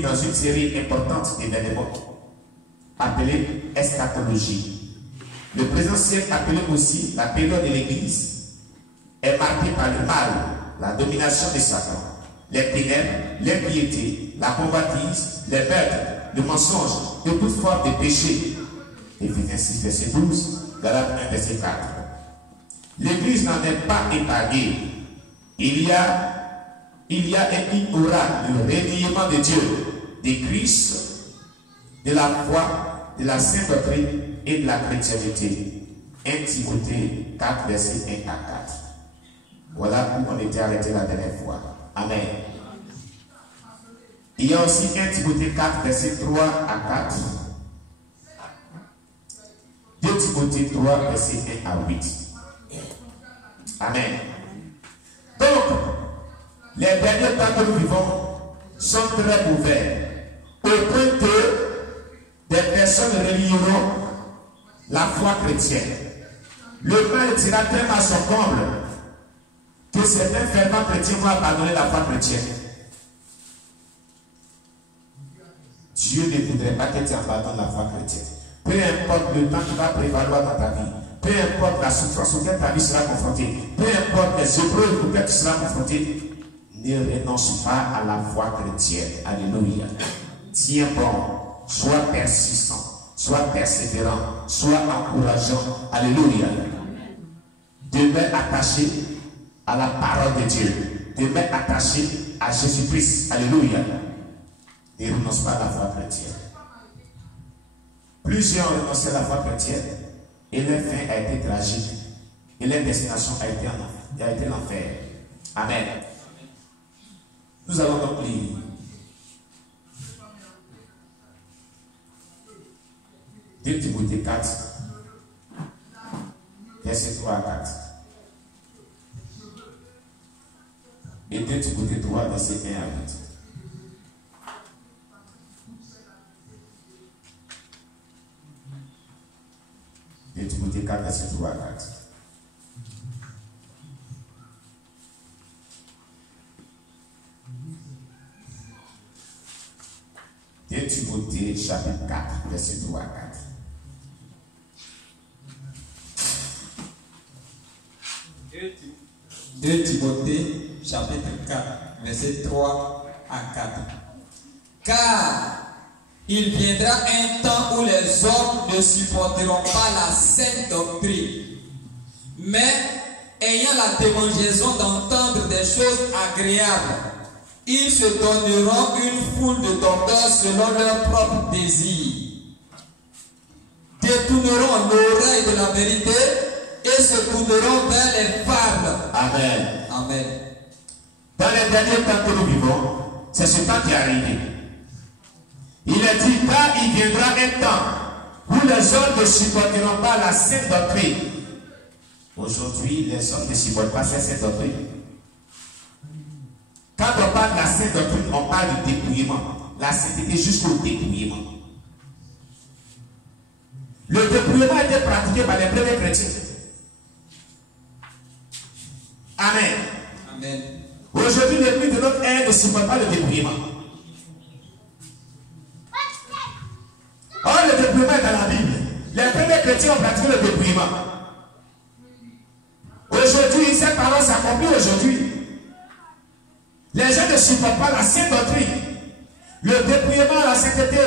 vit dans une série importante d'événements appelée eschatologie. Le présent siècle, appelé aussi la période de l'Église, est marqué par le mal, la domination de Satan, les ténèbres, l'impiété, la convoitise, les meurtres, le mensonge et toute forme de péché. Éphésiens 6, verset 12, Galates 1, verset 4. L'Église n'en est pas épargnée. Il y a et il aura le reniement de Dieu, de Christ, de la foi, de la sainte doctrine et de la chrétienté. 1 Timothée 4, verset 1 à 4. Voilà où on était arrêté la dernière fois. Amen. Il y a aussi 1 Timothée 4, verset 3 à 4. 2 Timothée 3, verset 1 à 8. Amen. Donc, les derniers temps que nous vivons sont très mauvais, au point que des personnes relieront la foi chrétienne. Le mal dira tellement à son comble que certains fervents chrétiens vont abandonner la foi chrétienne. Dieu ne voudrait pas que tu abandonnes la foi chrétienne. Peu importe le temps qui va prévaloir dans ta vie, peu importe la souffrance auquel ta vie sera confrontée, peu importe les épreuves auxquelles tu seras confronté, ne renonce pas à la foi chrétienne. Alléluia. Tiens bon, sois persistant, sois persévérant, sois encourageant. Alléluia. Demeure attaché à la parole de Dieu. Demeure attaché à Jésus-Christ. Alléluia. Ne renonce pas à la foi chrétienne. Plusieurs ont renoncé à la foi chrétienne et leur fin a été tragique. Et leur destination a été l'enfer. Amen. Nous allons donc lire. Deux Timothée 4, verset 3 à 4. Et 2 Timothée 3, verset 1 à 8. Et Timothée 4, verset 3 à 4. Et Timothée chapitre 4, verset 3 à 4. 2 Timothée chapitre 4, verset 3 à 4. Car il viendra un temps où les hommes ne supporteront pas la sainte doctrine, mais ayant la démangeaison d'entendre des choses agréables, ils se donneront une foule de docteurs selon leur propre désir, détourneront l'oreille de la vérité et se tourneront vers les fables. Amen. Amen. Dans les derniers temps que nous vivons, c'est ce temps qui est arrivé. Il est dit, car il viendra un temps où les hommes ne supporteront pas la sainte doctrine. Aujourd'hui, les hommes ne supportent pas cette sainte doctrine. Quand on parle de la sainte doctrine, on parle du dépouillement. La sainteté jusqu'au dépouillement. Le dépouillement a été pratiqué par les premiers chrétiens. Amen. Amen. Aujourd'hui, l'Église de notre ère ne supporte pas le dépouillement. Or, le dépouillement est dans la Bible. Les premiers chrétiens ont pratiqué le dépouillement. Aujourd'hui, cette parole s'accomplit aujourd'hui. Les gens ne supportent pas la sainte doctrine. Le dépouillement, la sainteté,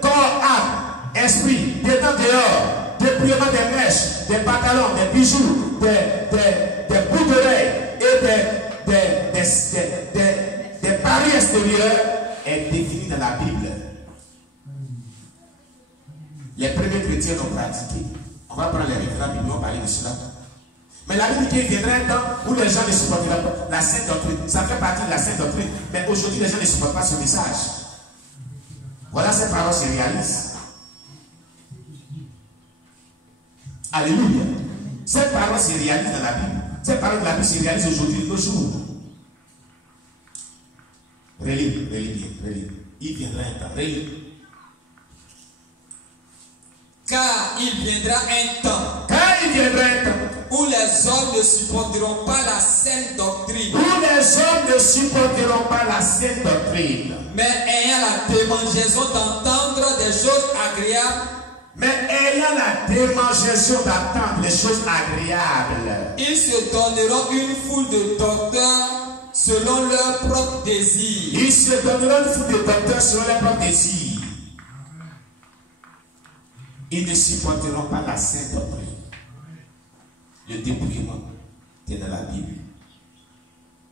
corps, âme, esprit, dedans, dehors, dépouillement des mèches, des pantalons, des bijoux, des boucles d'oreilles et des paris extérieurs est défini dans la Bible. Les premiers chrétiens l'ont pratiqué. On va prendre les référents bibliques, on va parler de cela. Mais la Bible dit qu'il viendra un temps où les gens ne supporteront pas la sainte doctrine. Ça fait partie de la sainte doctrine. Mais aujourd'hui, les gens ne supportent pas ce message. Voilà, ces paroles se réalisent. Alléluia. Ces paroles se réalisent dans la Bible. Ces paroles de la Bible se réalisent aujourd'hui, nos jours. Relis. Il viendra un temps. Relis. Car il viendra un temps. Car il viendra un temps où les hommes ne supporteront pas la saine doctrine, Où les hommes ne supporteront pas la saine doctrine, mais ayant la démangeaison d'entendre des choses agréables, mais ayant la démangeaison d'attendre les choses agréables. ils se donneront une foule de docteurs selon leurs propres désirs. Ils se donneront une foule de docteurs selon leurs propres désirs. Ils ne supporteront pas la sainte doctrine. Le dépouillement, c'est dans la Bible.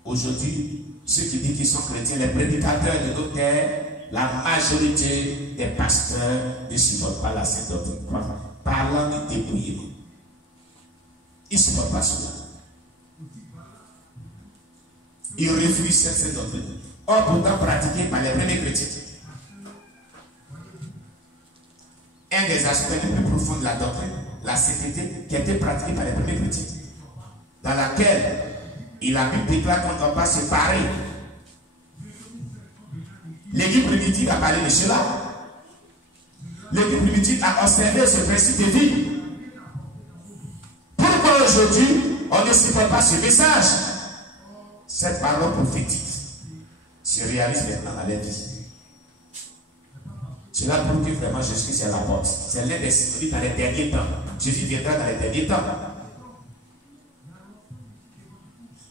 Aujourd'hui, ceux qui disent qu'ils sont chrétiens, les prédicateurs de nos terres, la majorité des pasteurs ne supportent pas la sainte doctrine. Parlant du dépouillement. Ils ne supportent pas cela. Ils refusent cette sainte doctrine. Or, pourtant pratiquée par les premiers chrétiens. Un des aspects les plus profonds de la doctrine, la sainteté, qui a été pratiquée par les premiers chrétiens, dans laquelle la Bible déclare qu'on ne doit pas se parer. L'Église primitive a parlé de cela. L'Église primitive a observé ce principe de vie. Pourquoi aujourd'hui on ne supporte pas ce message? Cette parole prophétique se réalise maintenant dans la vie. Cela prouve que vraiment Jésus-Christ est à la porte. C'est l'un des symboliques dans les derniers temps. Jésus viendra dans les derniers temps.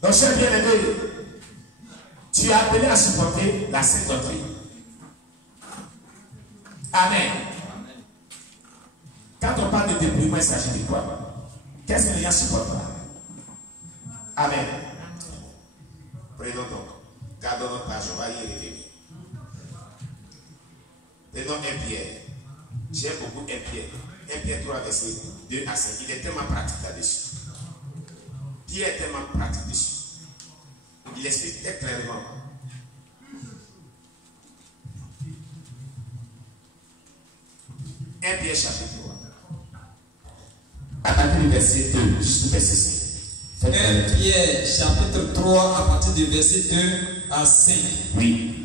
Donc, cher bien-aimé, tu es appelé à supporter la sainte doctrine. Amen. Quand on parle de dépouillement, il s'agit de quoi? Qu'est-ce que les gens supportent là? Amen. Prenons donc. Gardons notre page, on va y revenir. Prenons 1 Pierre. J'aime beaucoup 1 Pierre. 1 Pierre 3, verset 2 à 5. Il est tellement pratique là-dessus. Pierre est tellement pratique dessus. Il explique très clairement. Un Pierre chapitre 3. À partir du verset 2 jusqu'au verset 5. 1 Pierre chapitre 3 à partir du verset 2 à 5. Oui.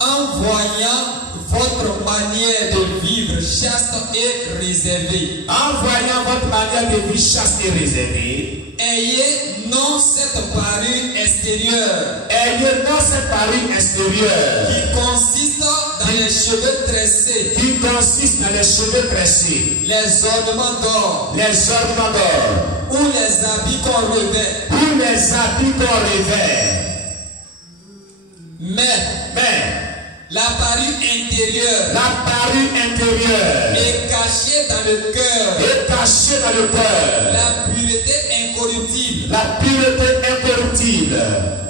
En voyant votre manière de vivre chaste et réservée, En voyant votre manière de vivre chaste et réservée, ayez non cette parure extérieure ayez dans cette parure extérieure qui consiste dans les cheveux tressés, qui consiste dans les cheveux tressés, les ornements d'or, les ornements d'or, ou les habits qu'on revêt, ou les habits qu'on revêt. mais la parure intérieure La parure intérieure est cachée dans le cœur, est cachée dans le cœur. la pureté incorruptible La pureté incorruptible.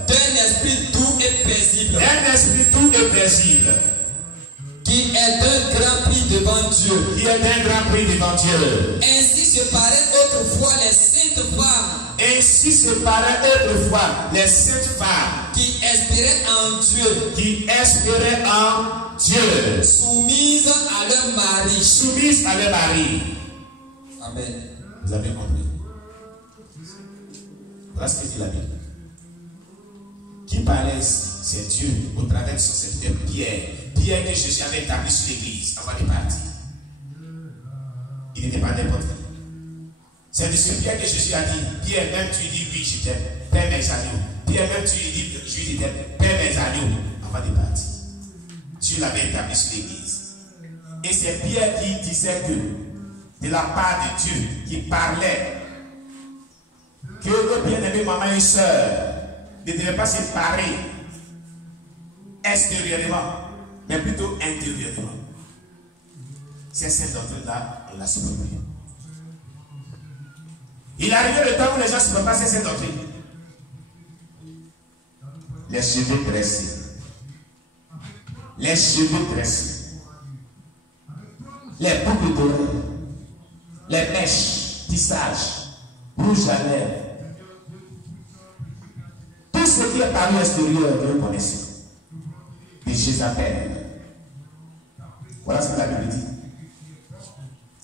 d'un esprit doux et paisible, Un esprit doux et paisible. qui est d'un grand prix devant Dieu. Qui est d'un grand prix devant Dieu. Ainsi se paraît autrefois les saintes femmes Ainsi se paraît autrefois les saintes femmes qui espéraient en Dieu, qui espéraient en Dieu, soumises à leur mari. soumises à leur mari. Amen. Vous avez compris? Voilà ce que dit la Bible. Qui parlait ici? C'est Dieu au travers de son serviteur Pierre. Pierre que Jésus avait établi sur l'église avant de partir. Il n'était pas n'importe qui. C'est de ce Pierre que Jésus a dit, Pierre, même tu dis oui, je t'aime, paie mes agneaux. Pierre, même tu dis je t'aime, paie mes agneaux avant de partir. Dieu l'avait établi sur l'église. Et c'est Pierre qui disait que, de la part de Dieu, qui parlait, que nos bien-aimés maman et soeurs ne devaient pas se parer extérieurement, mais plutôt intérieurement. C'est cette doctrine-là, on l'a supprimée. Il arrivait le temps où les gens ne se passer cette doctrine. Les cheveux tressés. Les cheveux tressés. Les boucles d'oreilles. Les mèches, tissage, rouge à lèvres. Tout ce qui est paru extérieur que vous connaissez. De Jézabel. Voilà ce que la Bible dit.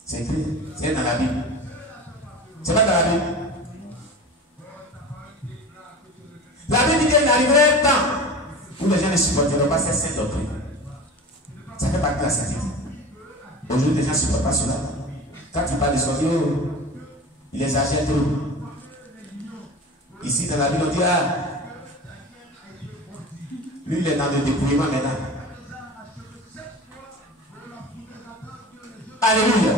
C'est écrit. C'est dans la Bible. C'est pas dans la Bible. La Bible dit qu'il arriverait un temps où les gens ne supporteront pas cette sainte doctrine. Ça fait partie de la sainteté. Aujourd'hui, les gens ne supportent pas cela. Quand tu parles de son Dieu, il exagère trop. Ici, dans la ville, on dit, ah, lui, il est dans le dépouillement maintenant. Alléluia.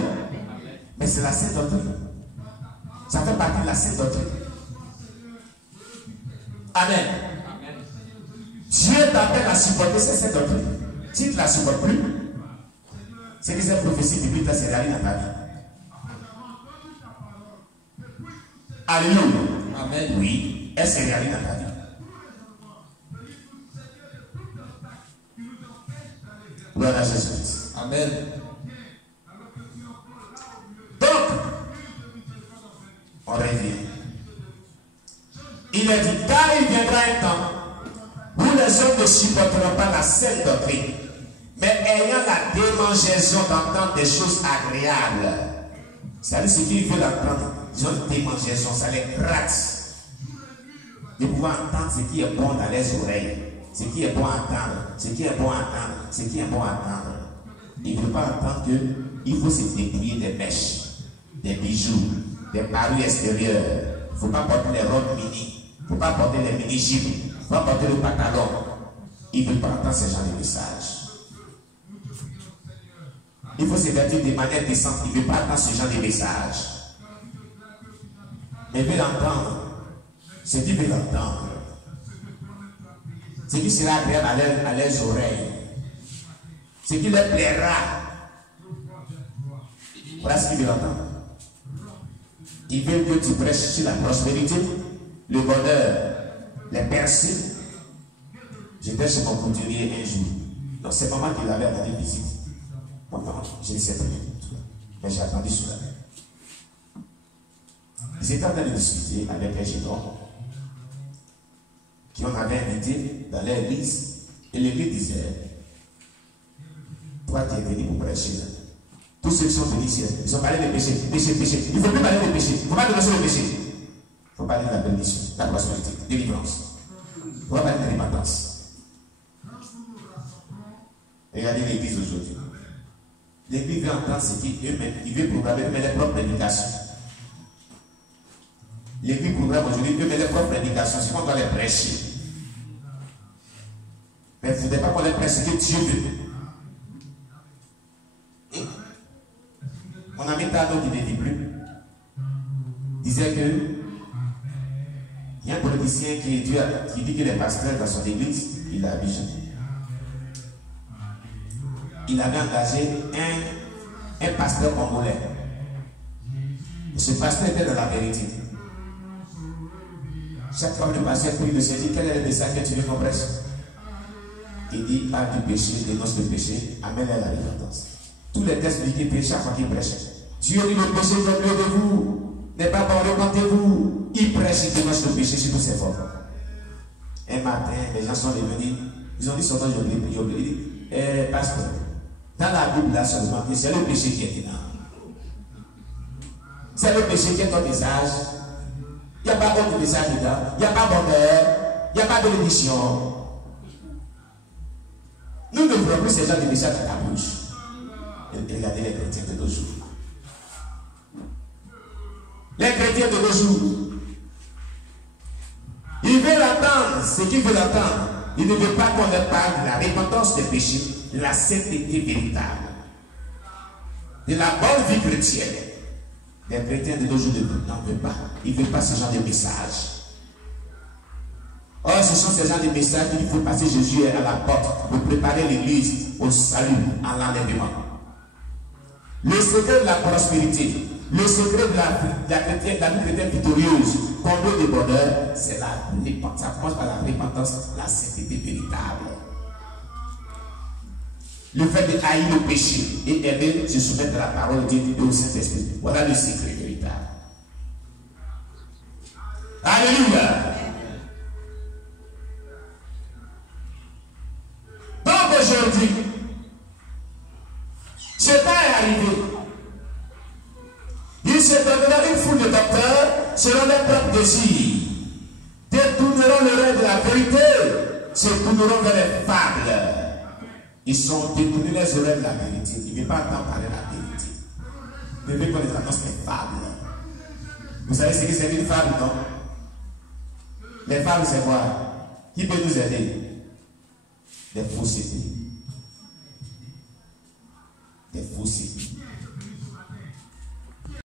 Mais c'est la sainte doctrine. Ça fait partie de la sainte doctrine. Amen. Dieu t'appelle à supporter cette sainte doctrine. Si tu ne la supportes plus, c'est que cette prophétie biblique s'est réalisée dans ta vie. Alléluia. Amen. Oui, elle s'est réalisée dans ta vie. Gloire à Jésus. Amen. Donc, on revient. Il a dit, car il viendra un temps où les hommes ne supporteront pas la sainte doctrine, mais ayant la démangeaison d'entendre des choses agréables. C'est-à-dire ceux qui veulent entendre, ils ont une démangeaison, ça les gratte. De pouvoir entendre ce qui est bon dans les oreilles, ce qui est bon à entendre, ce qui est bon à entendre, ce qui est bon à entendre. Il ne veut pas entendre qu'il faut se dépouiller des mèches, des bijoux, des parures extérieures. Il ne faut pas porter les robes mini, il ne faut pas porter les mini-jupes, il ne faut pas porter le pantalon. Il ne veut pas entendre ce genre de messages. Il faut se vêtir de manière décente, il ne veut pas entendre ce genre de messages. Mais il veut l'entendre. Ce qu'il veut l'entendre. Ce qui sera agréable à leurs oreilles. Ce qui leur plaira. Voilà ce qu'il veut entendre. Il veut que tu prêches sur la prospérité, le bonheur, les percées. J'étais chez mon couturier un jour. Donc c'est maman qui l'avait rendu visite. Bon, non, je ne sais pas. Mais j'ai attendu sur la terre. Ils étaient en train de discuter avec un jeune homme qui on avait invité dans l'église. Et l'église disait, toi tu es venu pour prêcher. Tous ceux qui sont venus ici, ils ont parlé de péché, péché, péché. Il ne faut plus parler de péché. Il ne faut pas dénoncer le péché. Il faut parler de la bénédiction, de la prospérité, de délivrance. Il faut parler de repentance. Regardez l'église aujourd'hui. L'église veut entendre ce qu'eux-mêmes, ils veulent programmer eux-mêmes les propres prédications. L'église programme aujourd'hui eux-mêmes les propres prédications, c'est qu'on doit les prêcher. Mais il ne faudrait pas qu'on les prêche ce que Dieu veut. Mon ami Tado qui ne dit plus disait que il y a un politicien qui dit qu'il est pasteur dans son église, il a Abidjan. Il avait engagé un pasteur congolais. Et ce pasteur était dans la vérité. Chaque fois que le pasteur prie, le Seigneur dit quel est le message que tu veux qu'on prêche? Il dit parle du péché, dénonce le péché, amène à la repentance. Tous les textes bibliques prient chaque fois qu'il prêche. Dieu dit le péché vient de vous, n'est pas bon, repentez-vous. Il prêche, il dénonce le péché sur tous ses formes. Un matin, les gens sont revenus, ils ont dit son nom, j'ai oublié. Pasteur, dans la Bible là seulement, c'est le péché qui est dedans. C'est le péché qui est ton message. Il n'y a pas d'autre message dedans. Il n'y a pas bonheur. Il n'y a pas de bénédiction. Nous ne voulons plus ces gens de messages à la bouche. Et regardez les chrétiens de nos jours. Les chrétiens de nos jours. Ils veulent entendre ce qu'ils veulent entendre. Ils ne veulent pas qu'on leur parle de la repentance des péchés, de la sainteté véritable, de la bonne vie chrétienne. Les chrétiens de nos jours n'en veulent pas. Ils ne veulent pas ce genre de message. Or, ce sont ces gens de messages qu'il faut passer Jésus à la porte pour préparer l'église au salut, à l'enlèvement. Le secret de la prospérité, le secret de la vie chrétienne victorieuse, comblée de bonheur, c'est la repentance. Ça commence par la repentance, la sainteté véritable. Le fait de haïr le péché et aimer se soumettre à la parole de Dieu et au Saint-Esprit. Voilà le secret véritable. Alléluia. Donc aujourd'hui, ce temps est arrivé. Il se donnera une foule de docteurs selon leurs propres désirs. Détourneront l'oreille de la vérité, se tourneront vers les fables. Ils sont détournés les oreilles de la vérité. Ils ne veulent pas entendre parler de la vérité. Ils veulent qu'on les annonce des fables. Vous savez ce que c'est une fable, non? Les femmes, c'est quoi? Qui peut nous aider? Des faussetés. Des faussetés.